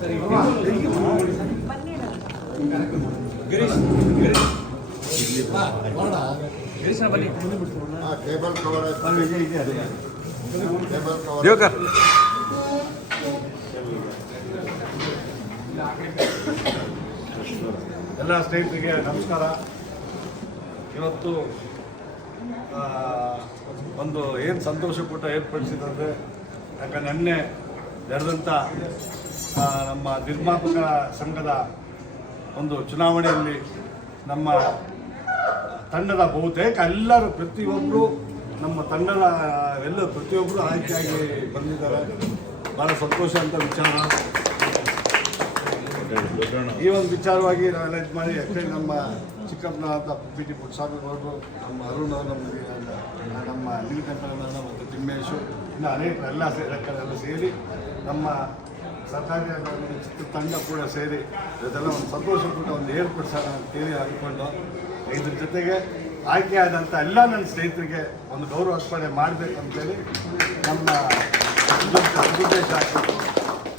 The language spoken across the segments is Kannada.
ಎಲ್ಲ ಸ್ನೇಹಿತರಿಗೆ ನಮಸ್ಕಾರ. ಇವತ್ತು ಒಂದು ಏನು ಸಂತೋಷಪೂಟ ಏರ್ಪಡಿಸಿದಂದರೆ, ಯಾಕಂದ್ರೆ ನಿನ್ನೆ ನಡೆದಂಥ ನಮ್ಮ ನಿರ್ಮಾಪಕರ ಸಂಘದ ಒಂದು ಚುನಾವಣೆಯಲ್ಲಿ ನಮ್ಮ ತಂಡದ ಬಹುತೇಕ ಎಲ್ಲರೂ ಪ್ರತಿಯೊಬ್ಬರು ನಮ್ಮ ತಂಡದ ಪ್ರತಿಯೊಬ್ಬರು ಆಯ್ಕೆಯಾಗಿ ಬಂದಿದ್ದಾರೆ. ಭಾಳ ಸಂತೋಷ ಅಂತ ವಿಚಾರ. ಈ ಒಂದು ವಿಚಾರವಾಗಿ ನಾವೆಲ್ಲ ಇದು ಮಾಡಿ ಯಾಕಂದರೆ ನಮ್ಮ ಚಿಕ್ಕಪ್ಪನ ಪಿ ಟಿ ಪುಟ್ಟಸ್ವಾಮಿ ಅವರು, ನಮ್ಮ ಅರುಣ್ ಅವರು, ನಮ್ಮ ನೀಲಕಂಠಣ್ಣ ಮತ್ತು ತಿಮ್ಮೇಶು, ಇನ್ನು ಅನೇಕ ಎಲ್ಲ ಸೇರಿ ನಮ್ಮ ಸರ್ಕಾರಿ ಚಿತ್ರತಂಡ ಕೂಡ ಸೇರಿ ಇದೆಲ್ಲ ಒಂದು ಸಂತೋಷಪೂಟ ಒಂದು ಏರ್ಪಡಿಸೋಣ ಅಂತೇಳಿ ಅಂದ್ಕೊಂಡು, ಇದ್ರ ಜೊತೆಗೆ ಆಯ್ಕೆಯಾದಂಥ ಎಲ್ಲ ನನ್ನ ಸ್ನೇಹಿತರಿಗೆ ಒಂದು ಗೌರವ ಅರ್ಪಣೆ ಮಾಡಬೇಕಂತೇಳಿ ನಮ್ಮ ಉದ್ದೇಶ ಆಗಿತ್ತು.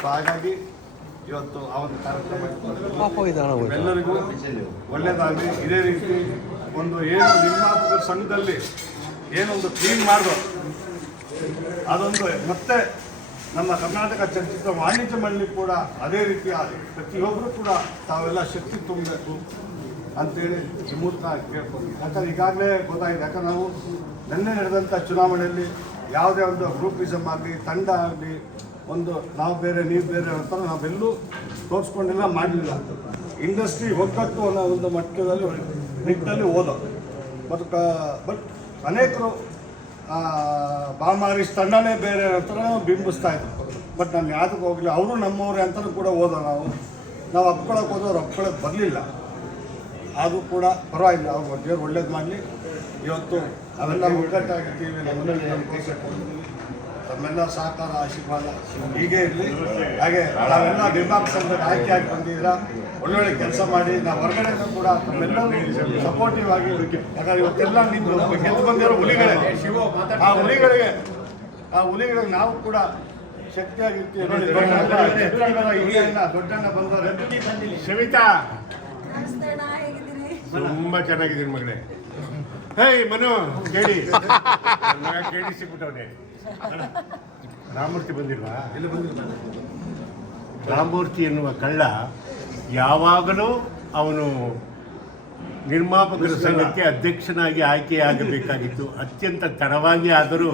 ಸೊ ಹಾಗಾಗಿ ಇವತ್ತು ಆ ಒಂದು ಕಾರ್ಯಕ್ರಮ ಎಲ್ಲರಿಗೂ ಒಳ್ಳೆಯದಾಗಲಿ. ಇದೇ ರೀತಿ ಒಂದು ಏನು ನಿರ್ಮಾಪಕರ ಸಂಘದಲ್ಲಿ ಏನೊಂದು ಕ್ಲೀನ್ ಮಾಡೋದು ಅದೊಂದು ಮತ್ತೆ ನಮ್ಮ ಕರ್ನಾಟಕ ಚಲನಚಿತ್ರ ವಾಣಿಜ್ಯ ಮಂಡಳಿ ಕೂಡ ಅದೇ ರೀತಿ ಪ್ರತಿಯೊಬ್ಬರು ಕೂಡ ತಾವೆಲ್ಲ ಶಕ್ತಿ ತುಂಬಬೇಕು ಅಂತೇಳಿ ಈ ಮೂಲಕ ಕೇಳ್ಕೊಂಡು, ಯಾಕಂದ್ರೆ ಈಗಾಗಲೇ ಗೊತ್ತಾಗಿದೆ. ಯಾಕಂದ್ರೆ ನಾವು ನಿನ್ನೆ ನಡೆದಂಥ ಚುನಾವಣೆಯಲ್ಲಿ ಯಾವುದೇ ಒಂದು ಗ್ರೂಪಿಸಮ್ ಆಗಲಿ, ತಂಡ ಆಗಲಿ, ಒಂದು ನಾವು ಬೇರೆ ನೀವು ಬೇರೆ ಅಂತ ನಾವೆಲ್ಲೂ ತೋರಿಸ್ಕೊಂಡಿಲ್ಲ, ಮಾಡಲಿಲ್ಲ. ಇಂಡಸ್ಟ್ರಿ ಒಗ್ಗಟ್ಟು ಅನ್ನೋ ಒಂದು ಮಟ್ಟದಲ್ಲಿ ನಿಟ್ಟಿನಲ್ಲಿ ಓದೋ ಮತ್ತು ಬಟ್ ಅನೇಕರು ಬಾಮಾರಿಸ್ ತಂಡನೇ ಬೇರೆ ಅಂತ ಬಿಂಬಿಸ್ತಾ ಇದ್ರು. ಬಟ್ ನಾನು ಯಾವುದಕ್ಕೆ ಹೋಗಲಿಲ್ಲ, ಅವರು ನಮ್ಮವ್ರೆ ಅಂತಲೂ ಕೂಡ ಓದೋ ನಾವು ಅಪ್ಕೊಳಕ್ಕೆ ಹೋದವ್ರು ಅಪ್ಕೊಳಕ್ಕೆ ಬರಲಿಲ್ಲ. ಅದು ಕೂಡ ಪರವಾಗಿಲ್ಲ, ಅವ್ರು ದೇವ್ರು ಒಳ್ಳೇದು ಮಾಡಲಿ. ಇವತ್ತು ಅವೆಲ್ಲ ಒಗ್ಗಟ್ಟಾಗಿರ್ತೀವಿ, ನಮ್ಮೆಲ್ಲ ಸಹಕಾರ ಆಶೀರ್ವಾದ ಹೀಗೆ ಇರಲಿ. ಹಾಗೆ ನಾವೆಲ್ಲ ನಿರ್ಮಾಪಕ ಸಂಘದ ಆಯ್ಕೆಯಾಗಿ ಬಂದಿದ್ದೀರಾ, ಒಳ್ಳೊಳ್ಳೆ ಕೆಲಸ ಮಾಡಿ. ನಾವು ಹೊರಗಡೆ ಕೂಡ ನಮ್ಮೆಲ್ಲರೂ ಸಪೋರ್ಟಿವ್ ಆಗಿ, ಯಾಕಂದ್ರೆ ಇವತ್ತೆಲ್ಲ ನಿಂತು ಗೆದ್ದು ಬಂದಿರೋ ಹುಲಿಗಳೇ, ಆ ಹುಲಿಗಳಿಗೆ ನಾವು ಕೂಡ ಶಕ್ತಿಯಾಗಿರ್ತೀವಿ. ದೊಡ್ಡಣ್ಣ ಬಂದವರೆ. ಸವಿತಾ ತುಂಬ ಚೆನ್ನಾಗಿದ್ದೀನಿ ಮಗಳೇ. ಹೇಯ್ ಮನು ಕೇಳಿ ಕೇಳಿ ಸಿಕ್ಬಿಟ್ಟವನೇ. ರಾಮಮೂರ್ತಿ ಬಂದಿಲ್ವಾ? ಇಲ್ಲಿ ಬಂದಿಲ್ಲ. ರಾಮಮೂರ್ತಿ ಎನ್ನುವ ಕಳ್ಳ ಯಾವಾಗಲೂ ಅವನು ನಿರ್ಮಾಪಕರ ಸಂಘಕ್ಕೆ ಅಧ್ಯಕ್ಷನಾಗಿ ಆಯ್ಕೆಯಾಗಬೇಕಾಗಿತ್ತು. ಅತ್ಯಂತ ತಡವಾಗಿ ಆದರೂ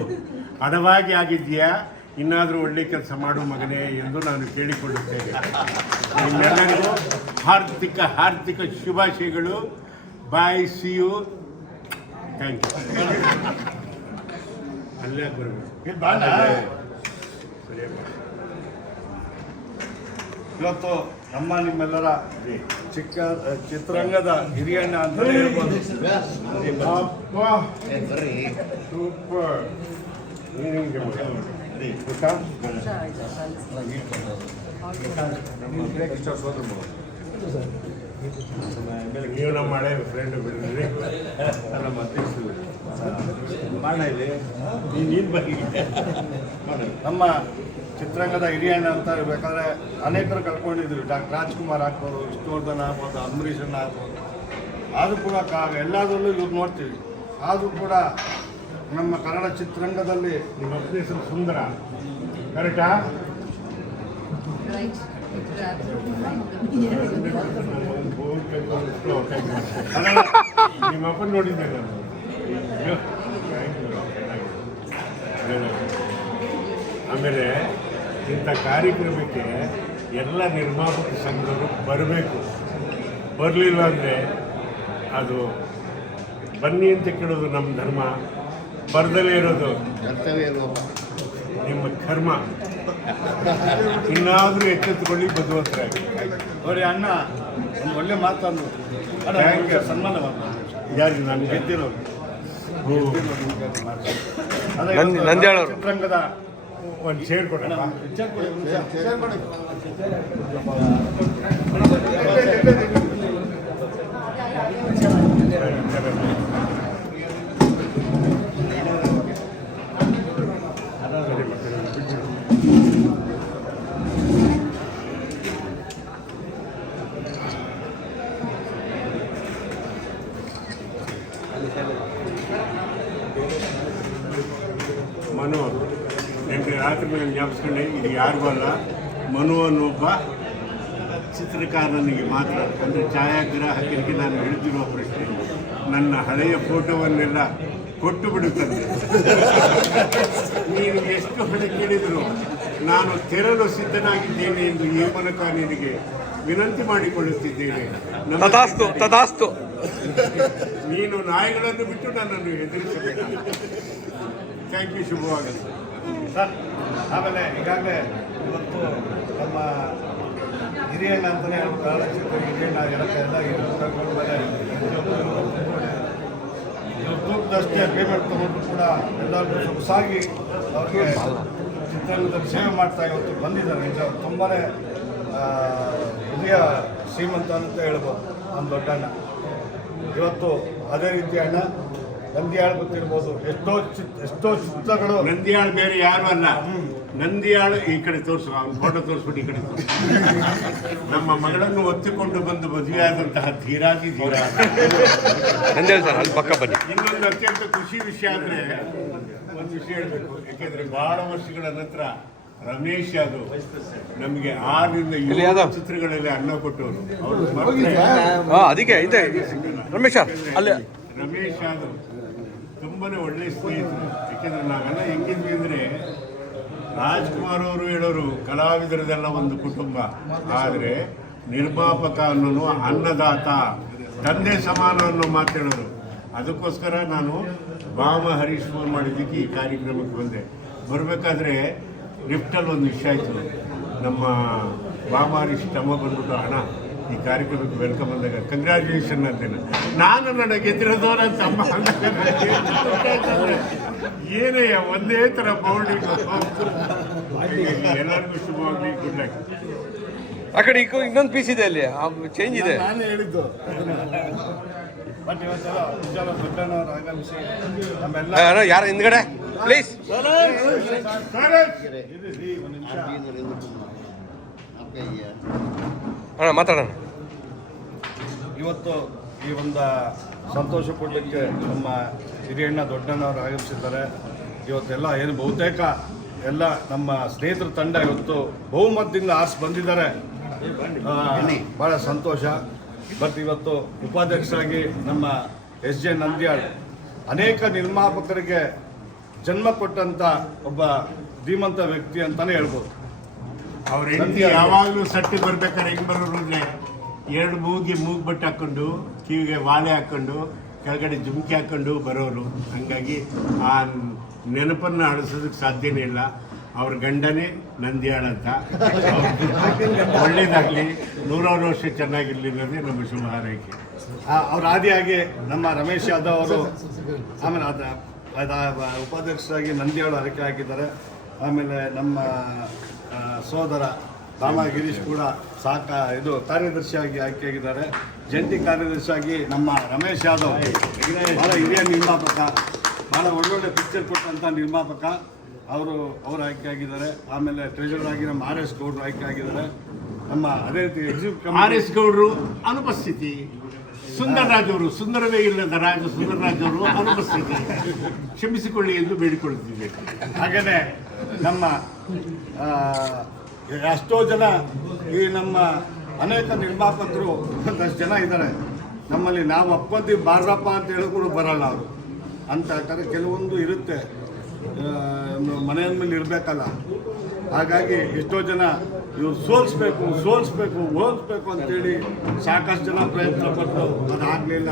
ಅಡವಾಗಿ ಆಗಿದೆಯಾ, ಇನ್ನಾದರೂ ಒಳ್ಳೆ ಕೆಲಸ ಮಾಡು ಮಗನೇ ಎಂದು ನಾನು ಕೇಳಿಕೊಳ್ಳುತ್ತೇನೆ. ನಿಮ್ಮೆಲ್ಲರಿಗೂ ಹಾರ್ದಿಕ ಶುಭಾಶಯಗಳು. Bye, see you. Thank you. ಅಲ್ಲೇ ಬರಬೇಕು. ಇವತ್ತು ನಮ್ಮ ನಿಮ್ಮೆಲ್ಲರ ಚಿತ್ರರಂಗದ ಹಿರಿಯಣ್ಣ ಅಂತ ಹೇಳ್ಬೋದು. ಸೂಪರ್. ನೀವು ನಮ್ಮ ಹಳೆ ಫ್ರೆಂಡ್ ಬಿಡ್ರಿ. ನಮ್ಮ ಅಧ್ಯಕ್ಷರು ನಮ್ಮ ಚಿತ್ರರಂಗದ ಹಿರಿಯಣ್ಣ ಅಂತ ಇರಬೇಕಾದ್ರೆ ಅನೇಕರು ಕಳ್ಕೊಂಡಿದ್ರು. ಡಾಕ್ಟರ್ ರಾಜ್ಕುಮಾರ್ ಆಗ್ಬೋದು, ವಿಷ್ಣುವರ್ಧನ್ ಆಗ್ಬೋದು, ಅಂಬರೀಷಣ್ಣ ಆಗ್ಬೋದು. ಆದರೂ ಕೂಡ ಎಲ್ಲದರಲ್ಲೂ ಇವ್ರು ನೋಡ್ತೀವಿ. ಆದರೂ ಕೂಡ ನಮ್ಮ ಕನ್ನಡ ಚಿತ್ರರಂಗದಲ್ಲಿ ನಿಮ್ಮ ಹೆಸರು ಸುಂದರ, ಕರೆಕ್ಟಾ? ನಿಮ್ಮ ಅಪ್ಪನ ನೋಡಿದ್ದೆ ನಾನು. ಆಮೇಲೆ ಇಂಥ ಕಾರ್ಯಕ್ರಮಕ್ಕೆ ಎಲ್ಲ ನಿರ್ಮಾಪಕ ಸಂಘದವರು ಬರಬೇಕು. ಬರಲಿಲ್ಲ ಅಂದರೆ ಅದು ಬನ್ನಿ ಅಂತ ಕೇಳೋದು ನಮ್ಮ ಧರ್ಮ, ಬರದಲ್ಲೇ ಇರೋದು ನಿಮ್ಮ ಕರ್ಮ. ಇನ್ನಾದರೂ ಎಚ್ಚೆತ್ತುಕೊಳ್ಳಿ, ಬದುವಂತರಾಗಿ. ನೋಡಿ ಅಣ್ಣ ಒಂದು ಒಳ್ಳೆ ಮಾತನ್ನು ಸನ್ಮಾನ ಯಾರು ನಾನು ಗೆದ್ದಿರೋರು ಚಿತ್ರರಂಗದ ಒಂದು ಚೇರ್ ಕೊಡೋಣ. ನಾನು ಜ್ಞಾಪಿಸ್ಕೊಂಡೆ, ಇದು ಯಾರಿಗೂ ಅಲ್ಲ, ಮನು ಅನ್ನೊಬ್ಬ ಚಿತ್ರಕಾರನಿಗೆ ಮಾತ್ರ. ಅಂದರೆ ಛಾಯಾಗ್ರಾಹಕರಿಗೆ ನಾನು ಹೇಳಿದಿರುವ ಪ್ರಶ್ನೆ, ನನ್ನ ಹಳೆಯ ಫೋಟೋವನ್ನೆಲ್ಲ ಕೊಟ್ಟು ಬಿಡುತ್ತದೆ. ನೀನು ಎಷ್ಟು ಹಣ ಕೇಳಿದರೂ ನಾನು ತೆರಲು ಸಿದ್ಧನಾಗಿದ್ದೇನೆ ಎಂದು ಈ ಮೂಲಕ ನಿನಗೆ ವಿನಂತಿ ಮಾಡಿಕೊಳ್ಳುತ್ತಿದ್ದೇನೆ. ತಥಾಸ್ತು. ನೀನು ನಾಯಿಗಳನ್ನು ಬಿಟ್ಟು ನನ್ನನ್ನು ಹೆದರಿಸಬೇಕು. ಥ್ಯಾಂಕ್ ಯು, ಶುಭವಾಗಲಿ ಸರ್. ಆಮೇಲೆ ಈಗಾಗಲೇ ಇವತ್ತು ನಮ್ಮ ಹಿರಿಯಣ್ಣ ಅಂತಲೇ ಹೇಳ್ತಾರೆ, ಹಿರಿಯಣ್ಣ ಎಲ್ಲ ತೂಕದಷ್ಟೇ ಪೇಮೆಂಟ್ ತೊಗೊಂಡು ಕೂಡ ಎಲ್ಲರಿಗೂ ಸೊಗಸಾಗಿ ಅವ್ರಿಗೆ ಚಿತ್ರರಂಗದಲ್ಲಿ ಸೇವೆ ಮಾಡ್ತಾ ಇವತ್ತು ಬಂದಿದ್ದಾರೆ. ನಿಜ ತುಂಬಾ ಹಿರಿಯ ಶ್ರೀಮಂತ ಅಂತ ಹೇಳ್ಬೋದು ನಮ್ಮ ದೊಡ್ಡಣ್ಣ. ಇವತ್ತು ಅದೇ ರೀತಿ ಅಣ್ಣ ನಂದಿಯಾಳ್ ಗೊತ್ತಿರ್ಬೋದು, ಎಷ್ಟೋ ಚಿತ್ರಗಳು. ನಂದಿಯಾಳ್ ಬೇರೆ ಯಾರು ಅಲ್ಲ, ನಂದಿಯಾಳ್ ಈ ಕಡೆ ತೋರಿಸು, ಅವ್ನ ಫೋಟೋ ತೋರಿಸ್ಬಿಟ್ಟು ಈ ಕಡೆ ತೋರಿಸು. ನಮ್ಮ ಮಗಳನ್ನು ಒತ್ತಿಕೊಂಡು ಬಂದು ಮದುವೆಯಾದಂತಹ ಧೀರಾಜಿ ನಂದಿಯಾಳ್ ಸರ್, ಅಲ್ಲಿ ಪಕ್ಕ ಬನ್ನಿ. ಇನ್ನೊಂದು ಅತ್ಯಂತ ಖುಷಿ ವಿಷಯ ಅಂದರೆ, ಒಂದು ವಿಷಯ ಹೇಳಬೇಕು, ಯಾಕೆಂದರೆ ಬಹಳ ವರ್ಷಗಳ ನಂತರ ರಮೇಶ್ ಯಾದವ್ ನಮಗೆ 6 ರಿಂದ 7 ಚಿತ್ರಗಳಲ್ಲಿ ಅನ್ನ ಕೊಟ್ಟವರು. ಅವರು ಅದಕ್ಕೆ ಇದೆ ರಮೇಶ್ ಅಲ್ಲೇ. ರಮೇಶ್ ಯಾದವ್ ತುಂಬಾನೇ ಒಳ್ಳೆಯ ಸ್ನೇಹಿತರು. ಯಾಕೆಂದ್ರೆ ನಾವೆಲ್ಲ ಹೆಂಗಿದ್ವಿ ಅಂದರೆ, ರಾಜ್ಕುಮಾರ್ ಅವರು ಹೇಳೋರು ಕಲಾವಿದರದೆಲ್ಲ ಒಂದು ಕುಟುಂಬ, ಆದರೆ ನಿರ್ಮಾಪಕ ಅನ್ನೋನು ಅನ್ನದಾತ, ತಂದೆ ಸಮಾನ ಅನ್ನೋ ಮಾತಾಡೋರು. ಅದಕ್ಕೋಸ್ಕರ ನಾನು ಬಾಮ ಹರೀಶ್ ಫೋನ್ ಮಾಡಿದ್ದಕ್ಕೆ ಈ ಕಾರ್ಯಕ್ರಮಕ್ಕೆ ಬಂದೆ. ಬರಬೇಕಾದ್ರೆ ಲಿಫ್ಟಲ್ಲಿ ಒಂದು ವಿಷಯ ಆಯಿತು, ನಮ್ಮ ಬಾಮ ಹರೀಶ್ ತಮ್ಮ ಬಂದ್ಬಿಟ್ಟು, ಹಣ ಈ ಕಾರ್ಯಕ್ರಮಕ್ಕೆ ವೆಲ್ಕಮ್ ಅಂದಾಗ ಕಂಗ್ರ್ಯಾಚುಲೇಷನ್ ಅಂತೇನೆ. ನಾನು ನನಗೆ ಎದುರದೋ ನನ್ನ ತಮ್ಮ ಏನಯ್ಯ ಒಂದೇ ಥರ ಬೌಂಡಿಂಗ್. ಎಲ್ಲರಿಗೂ ಶುಭವಾಗಲಿ, ಗುಡ್ ಲಕ್. ಆ ಕಡೆ ಇನ್ನೊಂದು ಪೀಸ್ ಇದೆ, ಅಲ್ಲಿ ಚೇಂಜ್ ಇದೆ. ನಾನು ಹೇಳಿದ್ದು ಬಟ್ ಇವತ್ತೆಲ್ಲ ನಿಜವಾದ ದೊಡ್ಡಣ್ಣವ್ರು ಆಗಮಿಸಿ ನಮ್ಮೆಲ್ಲ ಯಾರ ಹಿಂದ್ಗಡೆ ಪ್ಲೀಸ್ ಅಣ್ಣ ಮಾತಾಡೋಣ. ಇವತ್ತು ಈ ಒಂದು ಸಂತೋಷ ಕೊಡಲಿಕ್ಕೆ ನಮ್ಮ ಹಿರಿಯಣ್ಣ ದೊಡ್ಡಣ್ಣವರು ಆಗಮಿಸಿದ್ದಾರೆ. ಇವತ್ತೆಲ್ಲ ಏನು ಬಹುತೇಕ ಎಲ್ಲ ನಮ್ಮ ಸ್ನೇಹಿತರ ತಂಡ ಇವತ್ತು ಬಹುಮತದಿಂದ ಆರಿಸಿ ಬಂದಿದ್ದಾರೆ. ಭಾಳ ಸಂತೋಷ. ಬಟ್ ಇವತ್ತು ಉಪಾಧ್ಯಕ್ಷರಾಗಿ ನಮ್ಮ ಎಸ್ ಜೆ ನಂದಿಯಾಳ್ ಅನೇಕ ನಿರ್ಮಾಪಕರಿಗೆ ಜನ್ಮ ಕೊಟ್ಟಂಥ ಒಬ್ಬ ಧೀಮಂತ ವ್ಯಕ್ತಿ ಅಂತಲೇ ಹೇಳ್ಬೋದು. ಅವ್ರ ಹೆಂಡತಿ ಯಾವಾಗಲೂ ಸಟ್ಟಿ ಬರ್ಬೇಕಾದ್ರೆ ಹೆಂಗೆ ಬರೋರು ಅಂದರೆ, 2 ಮೂಗು ಬಟ್ಟೆ ಹಾಕ್ಕೊಂಡು, ಕಿವಿಗೆ ವಾಲೆ ಹಾಕ್ಕೊಂಡು, ಕೆಳಗಡೆ ಜುಮ್ಕಿ ಹಾಕ್ಕೊಂಡು ಬರೋರು. ಹಾಗಾಗಿ ಆ ನೆನಪನ್ನು ಅಳಿಸೋದಕ್ಕೆ ಸಾಧ್ಯನೇ ಇಲ್ಲ. ಅವ್ರ ಗಂಡನೇ ನಂದಿಯಾಳ್ ಅಂತ. ಒಳ್ಳೇದಾಗಲಿ, 100 ವರ್ಷ ಚೆನ್ನಾಗಿರಲಿ ಅನ್ನೋದೇ ನಮ್ಮ ಶುಭ ಹಾರೈಕೆ. ಅವ್ರ ಆದಿಯಾಗಿ ನಮ್ಮ ರಮೇಶ್ ಯಾದವ್ ಅವರು ಆಮೇಲೆ ಉಪಾಧ್ಯಕ್ಷರಾಗಿ ನಂದಿಯಾಳು ಆಯ್ಕೆ ಆಗಿದ್ದಾರೆ. ಆಮೇಲೆ ನಮ್ಮ ಸೋದರ ರಾಮ ಗಿರೀಶ್ ಕೂಡ ಕಾರ್ಯದರ್ಶಿಯಾಗಿ ಆಯ್ಕೆಯಾಗಿದ್ದಾರೆ. ಜಂಟಿ ಕಾರ್ಯದರ್ಶಿಯಾಗಿ ನಮ್ಮ ರಮೇಶ್ ಯಾದವ್ ಭಾಳ ಹಿರಿಯ ನಿರ್ಮಾಪಕ, ಭಾಳ ಒಳ್ಳೊಳ್ಳೆ ಪಿಕ್ಚರ್ ಕೊಟ್ಟಂಥ ನಿರ್ಮಾಪಕ, ಅವರು ಆಯ್ಕೆಯಾಗಿದ್ದಾರೆ. ಆಮೇಲೆ ಟ್ರೆಜರರ್ ಆಗಿ ನಮ್ಮ RS ಗೌಡ್ರು ಆಯ್ಕೆಯಾಗಿದ್ದಾರೆ. ನಮ್ಮ ಅದೇ ರೀತಿ ಎಕ್ಸಿಕ್ಯೂಟಿವ್ RS ಗೌಡ್ರು ಅನುಪಸ್ಥಿತಿ. ಸುಂದರರಾಜ್ ಅವರು, ಸುಂದರವೇ ಇಲ್ಲದ ರಾಜ ಸುಂದರರಾಜ್ ಅವರು ಅನುಪಸ್ಥಿತಿ. ಕ್ಷಮಿಸಿಕೊಳ್ಳಿ ಎಂದು ಬೇಡಿಕೊಳ್ಳುತ್ತಿದ್ದೇವೆ. ಹಾಗೆಯೇ ನಮ್ಮ ಎಷ್ಟೋ ಜನ ಈ ನಮ್ಮ ಅನೇಕ ನಿರ್ಮಾಪಕರು ಒಂದಷ್ಟು ಜನ ಇದ್ದಾರೆ ನಮ್ಮಲ್ಲಿ. ನಾವು ಒಪ್ಕೊಂತೀವಿ ಬಾರಪ್ಪ ಅಂತ ಹೇಳಿದ್ರು ಬರಲ್ಲ ಅವರು ಅಂತ ಹೇಳ್ತಾರೆ. ಕೆಲವೊಂದು ಇರುತ್ತೆ, ಮನೆಯ ಮೇಲೆ ಇರಬೇಕಲ್ಲ. ಹಾಗಾಗಿ ಎಷ್ಟೋ ಜನ ಇವ್ರು ಸೋಲಿಸ್ಬೇಕು ಅಂತೇಳಿ ಸಾಕಷ್ಟು ಜನ ಪ್ರಯತ್ನ ಪಟ್ಟರು, ಅದಾಗಲಿಲ್ಲ.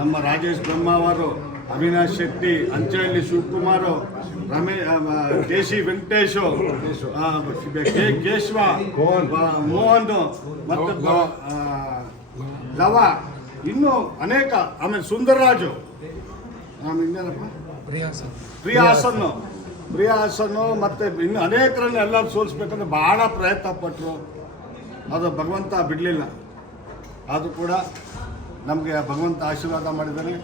ನಮ್ಮ ರಾಜೇಶ್ ಬ್ರಹ್ಮಾವರು, ಅವಿನಾಶ್ ಶೆಟ್ಟಿ, ಅಂಚಹಳ್ಳಿ ಶಿವಕುಮಾರು, ದೇಶಿ ವೆಂಕಟೇಶು, ಕೇಶವ, ಮೋಹನ್ ಮತ್ತು ಲವ, ಇನ್ನೂ ಅನೇಕ. ಆಮೇಲೆ ಸುಂದರರಾಜು, ಆಮೇಲೆ ಇನ್ನೇನಪ್ಪ ಪ್ರಿಯಾ ಹಾಸನ್ನು ಮತ್ತು ಇನ್ನು ಅನೇಕರನ್ನು ಎಲ್ಲರೂ ಸೋಲಿಸ್ಬೇಕಂದ್ರೆ ಭಾಳ ಪ್ರಯತ್ನ ಪಟ್ಟರು. ಅದು ಭಗವಂತ ಬಿಡಲಿಲ್ಲ. ಅದು ಕೂಡ ನಮಗೆ ಭಗವಂತ ಆಶೀರ್ವಾದ ಮಾಡಿದ್ದಾನೆ.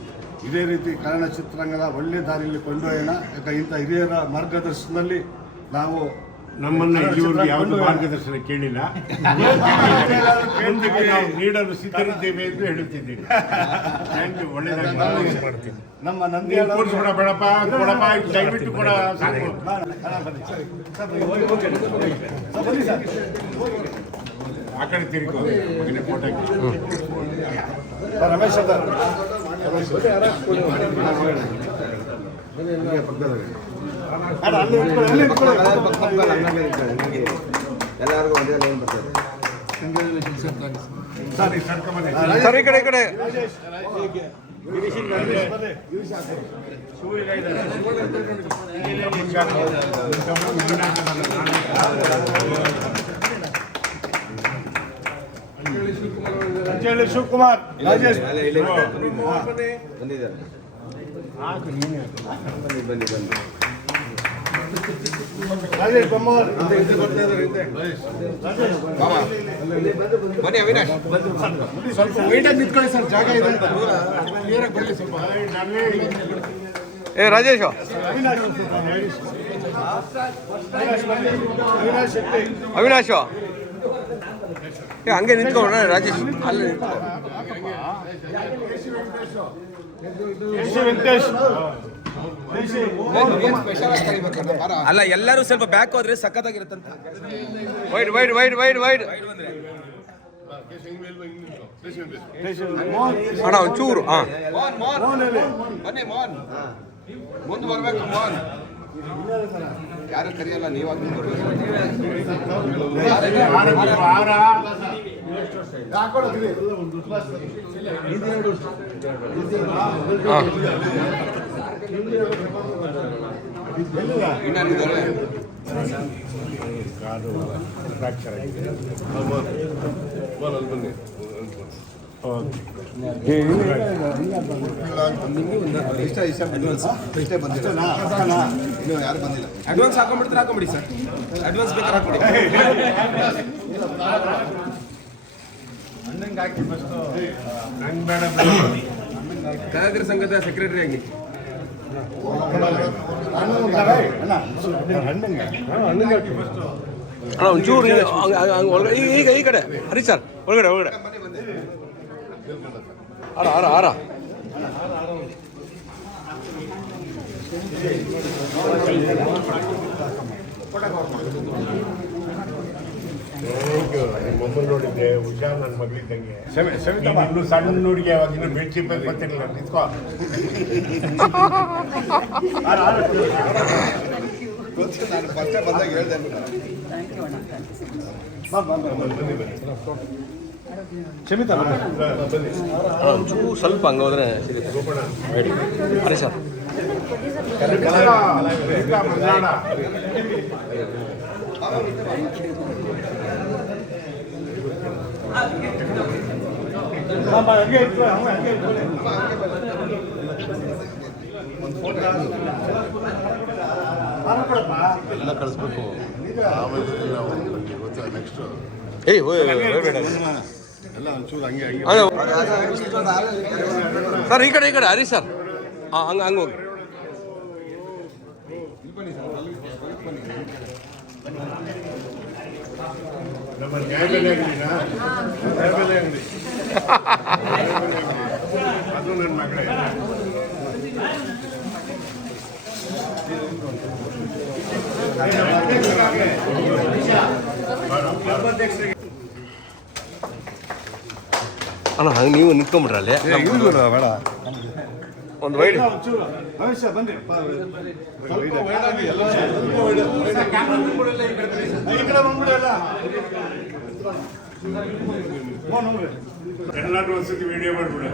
ಇದೇ ರೀತಿ ಕನ್ನಡ ಚಿತ್ರರಂಗದ ಒಳ್ಳೆಯ ದಾರಿಯಲ್ಲಿ ಕೊಂಡೊಯ್ಯೋಣ. ಯಾಕೆ ಇಂಥ ಹಿರಿಯರ ಮಾರ್ಗದರ್ಶನದಲ್ಲಿ ನಾವು ನಮ್ಮನ್ನ ಇಲ್ಲಿವರೆಗೂ ಯಾವುದು ಮಾರ್ಗದರ್ಶನ ಕೇಳಿಲ್ಲ. ಮುಂದಕ್ಕೆ ನಾವು ನೀಡಲು ಸಿದ್ಧರಿದ್ದೇವೆ ಎಂದು ಹೇಳುತ್ತಿದ್ದೇನೆ. Thank you. ಒಳ್ಳೆಯದಾಗಿ ನಮ್ಮ ನೀವು ನಂದಿಯಾಳ ಕೂರಿಸ್ಬಿಡ ಬೇಡಪ್ಪ, ಕೊಡಪ್ಪ, ದಯವಿಟ್ಟು ಕೊಡ ಸಾಕು. ಆ ಕಡೆ ತಿರುಗು ಮಗನೇ ಫೋಟೋಗೆ. ರಮೇಶ್ ಅದ ಎಲ್ಲರಿಗೂ ಒಂದೇ ಲೈನ್ ಬರ್ತದೆ. ಸರ್ ಈ ಸರ್ಕ ಬನ್ನಿ. ಸರ್ ಈ ಕಡೆ ಅಂಚೇಳಿ ಶಿವಕುಮಾರ್ ರಾಜೇಶ್ ಬಂದಿದ್ದಾರೆ. ಬನ್ನಿ ರಾಜೇಶ್ ಬೊಮ್ಮರ್ ಬನ್ನಿ ಅವಿನಾಶ್. ಸ್ವಲ್ಪ ವೈಟಾಗಿ ನಿಂತ್ಕೊಳ್ಳಿ ಸರ್, ಜಾಗ ಇದೆ ಅಂತ ಕ್ಲಿಯರಾಗಿ ಬರಲಿ ಸ್ವಲ್ಪ. ಏ ರಾಜೇಶ್ ಅವಿನಾಶ್ ಅವಿನಾಶ್ ಶೆಟ್ಟಿ ಅವಿನಾಶ್ ಏ ಹಂಗೆ ನಿಂತ್ಕೊಳ್ಳೋಣ ರಾಜೇಶ್ ಅಲ್ಲಿ ವೆಂಕಟೇಶ್ ಅಲ್ಲ ಎಲ್ಲರೂ ಸ್ವಲ್ಪ ಬ್ಯಾಕ್ ಹೋದ್ರೆ ಸಖತ್ತಾಗಿರುತ್ತಂತ. Wide wide wide wide wide ಅಣ್ಣ ಒಂಚೂರು ಹಾಂ ಬನ್ನಿ ಮೋಹನ್, ಮುಂದೆ ಬರ್ಬೇಕು ಮೋಹನ್. ಯಾರು ಕರೆಯಲ್ಲ, ನೀವಾಗ ಹಾರ ಇನ್ನೇನಿದ್ದಾರೆ? ಕಾದು ಫ್ರಾಕ್ಚರ್ ಆಗಿದೆ. ಇಷ್ಟೇ ಬಂದಿಲ್ಲ, ಇನ್ನೂ ಯಾರು ಬಂದಿಲ್ಲ. ಅಡ್ವಾನ್ಸ್ ಹಾಕೊಂಡ್ಬಿಡ್ತಾರೆ, ಹಾಕೊಂಬಿಡಿ ಸರ್. ಅಡ್ವಾನ್ಸ್ ಬೇಕಾದ್ರೆ ಹಾಕೊಡಿ. ನಂಗೆ ಬೇಡ ಕಲಾವಿದರ ಸಂಘದ ಸೆಕ್ರೆಟರಿ ಆಗಿ ಅಣ್ಣ ಒಂಚೂರು ಒಳಗಡೆ ಈಗ ಈ ಕಡೆ ಹರಿ ಸರ್ ಒಳಗಡೆ ಆರ ಮೊಮ್ಮಲ್ ನೋಡಿದ್ದೆ, ಉಷಾ ನನ್ನ ಮಗಳಿದ್ದಂಗೆ. ಇನ್ನೂ ಸಣ್ಣ ಹುಡುಗಿ, ಅವಾಗ ಇನ್ನೂ ಬೆಡ್ಶೀಟ್ ಬಗ್ಗೆ ಗೊತ್ತಿರಲಿಲ್ಲ. ನಿಂತ್ಕೋ. ನಾನು ಫಸ್ಟ್ ಬಂದಾಗ ಹೇಳ್ದೆ. ಕ್ಷಮಿತ ಒಂಚೂರು ಸ್ವಲ್ಪ ಹಂಗೆ ಹೋದ್ರೆ ಹರಿ ಸರ್ ಹಂಗೆ ಇಟ್ಕೊಳ್ಳಿ, ಹಂಗೆ ಇಟ್ಕೊಳ್ಳಿ. ಎಲ್ಲ ಕಳಿಸ್ಬೇಕು. ಆಮೇಲೆ ಗೊತ್ತಿಲ್ಲ ನೆಕ್ಸ್ಟ್ ಏಯ್ ಬೇಡ ಎಲ್ಲ ಒಂಚೂರು ಹಂಗೆ ಹಂಗೆ ಸರ್ ಈ ಕಡೆ ಹರಿ ಸರ್ ಹಾಂ ಹಂಗೆ ಹೋಗಿ ನಮ್ಮ ನ್ಯಾಯಬೆಲೆ ಅಂಗಡಿನಾ? ನ್ಯಾಯಬೆಲೆ ಅಂಗಡಿ ಅದು ನನ್ನ ಮಗಳೇ. ಅಣ್ಣ ಹಂಗೆ ನೀವು ನಿಂತ್ಕೊಂಡ್ಬಿಟ್ರಲ್ಲಿ ಬೇಡ ಒಂದು ವೈಡ್ ಒಂಚೂರು ರಮೇಶ್ ಬನ್ನಿ. ಈ ಕಡೆ ಬಂದ್ಬಿಡಿ ಎಲ್ಲ. ಎಲ್ಲರೂ ಒಂದ್ಸತಿ ವಿಡಿಯೋ ಮಾಡ್ಬಿಡ.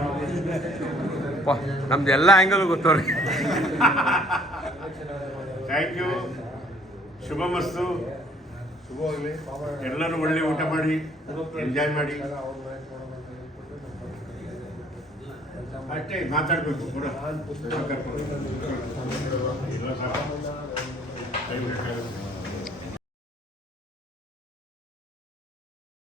ನಮ್ದು ಎಲ್ಲ ಆ್ಯಂಗಲ್ ಗೊತ್ತವ್ರಿ. Thank you. ಶುಭಮಸ್ತು. ಎಲ್ಲರೂ ಒಳ್ಳೆ ಊಟ ಮಾಡಿ ಎಂಜಾಯ್ ಮಾಡಿ. ಅಷ್ಟೇ ಮಾತಾಡಬೇಕು ಕೂಡ. ಇಲ್ಲ ಸರ್